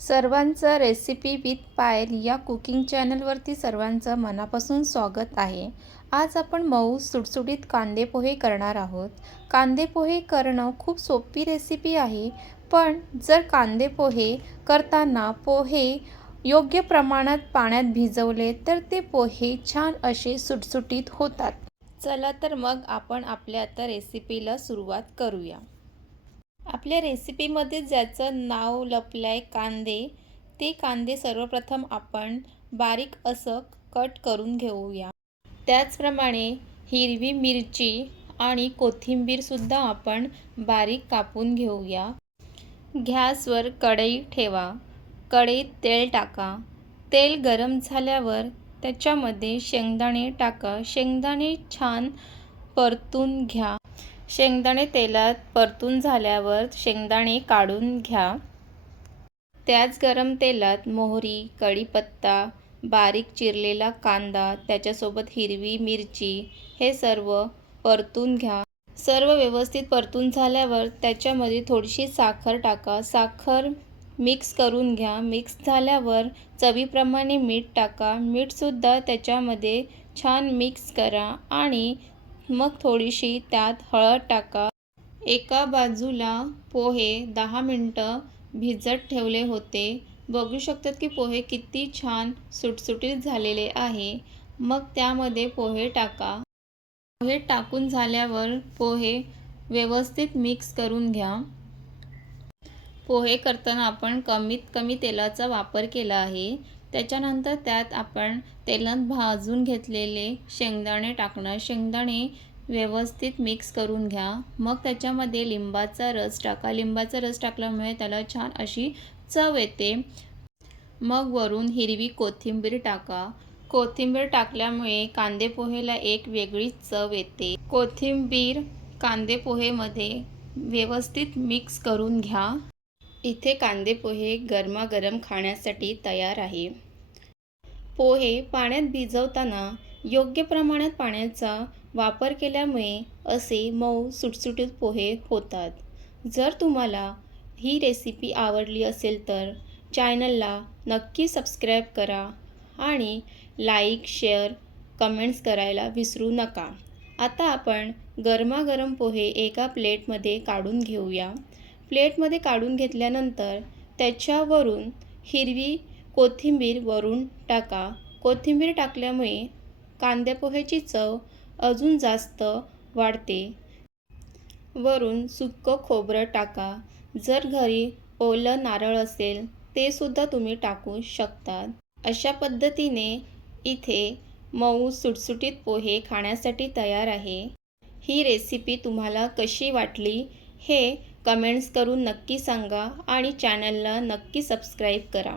सर्वांचं recipe with पायल या cooking चॅनलवरती सर्वांचं मनापासून स्वागत आहे. आज आपण मऊ सुटसुटीत कांदे पोहे करणार आहोत. कांदे पोहे करणं खूप सोपी रेसिपी आहे पण जर कांदे पोहे करताना पोहे योग्य प्रमाणात पाण्यात भिजवले तर ते पोहे छान असे सुटसुटीत होतात. चला तर मग आपण आपल्या आता रेसिपीला सुरुवात करूया. आपल्या रेसिपीमध्ये ज्याचं नाव लपलं आहे कांदे ते कांदे सर्वप्रथम आपण बारीक असं कट करून घेऊया. त्याचप्रमाणे हिरवी मिरची आणि कोथिंबीरसुद्धा आपण बारीक कापून घेऊया. गॅसवर कढई ठेवा. कढईत तेल टाका. तेल गरम झाल्यावर त्याच्यामध्ये शेंगदाणे टाका. शेंगदाणे छान परतून घ्या. शेंगदाणे तेलात परतून झाल्यावर शेंगदाणे काढून घ्या. त्याच गरम तेलात मोहरी कढीपत्ता बारीक चिरलेला कांदा त्याच्यासोबत हिरवी मिरची हे सर्व परतून घ्या. सर्व व्यवस्थित परतून झाल्यावर त्याच्यामध्ये थोडीशी साखर टाका. साखर मिक्स करून घ्या. मिक्स झाल्यावर चवीप्रमाणे मीठ टाका. मीठसुद्धा त्याच्यामध्ये छान मिक्स करा आणि मग थोडीशी त्यात हळद टाका. एका बाजूला पोहे दहा मिनटं भिजत ठेवले होते. बघू शकतात की पोहे किती छान सुटसुटीत झालेले आहे. मग त्यामध्ये पोहे टाका. पोहे टाकून झाल्यावर पोहे व्यवस्थित मिक्स करून घ्या. पोहे करताना आपण कमीत कमी तेलाचा वापर केला आहे. त्याच्यानंतर त्यात आपण तेलात भाजून घेतलेले शेंगदाणे टाकणं शेंगदाणे व्यवस्थित मिक्स करून घ्या. मग त्याच्यामध्ये लिंबाचा रस टाका. लिंबाचा रस टाकल्यामुळे त्याला छान अशी चव येते. मग वरून हिरवी कोथिंबीर टाका. कोथिंबीर टाकल्यामुळे कांदे पोहेला एक वेगळीच चव येते. कोथिंबीर कांदे पोहेमध्ये व्यवस्थित मिक्स करून घ्या. इथे कांदे पोहे गरमागरम खाण्यासाठी तयार आहे. पोहे पाण्यात भिजवताना योग्य प्रमाणात पाण्याचा वापर केल्यामुळे असे मऊ सुटसुटीत पोहे होतात. जर तुम्हाला ही रेसिपी आवडली असेल तर चॅनलला नक्की सबस्क्राईब करा आणि लाईक शेअर कमेंट्स करायला विसरू नका. आता आपण गरमागरम पोहे एका प्लेटमध्ये काढून घेऊया. प्लेटमध्ये काढून घेतल्यानंतर त्याच्यावरून हिरवी कोथिंबीर वरून टाका. कोथिंबीर टाकल्यामुळे कांद्या पोह्याची चव अजून जास्त वाढते. वरून सुक्कं खोबरं टाका. जर घरी ओलं नारळ असेल ते सुद्धा तुम्ही टाकू शकतात. अशा पद्धतीने इथे मऊ सुटसुटीत पोहे खाण्यासाठी तयार आहे. ही रेसिपी तुम्हाला कशी वाटली हे कमेंट्स करून नक्की सांगा आणि चॅनलला नक्की सबस्क्राईब करा.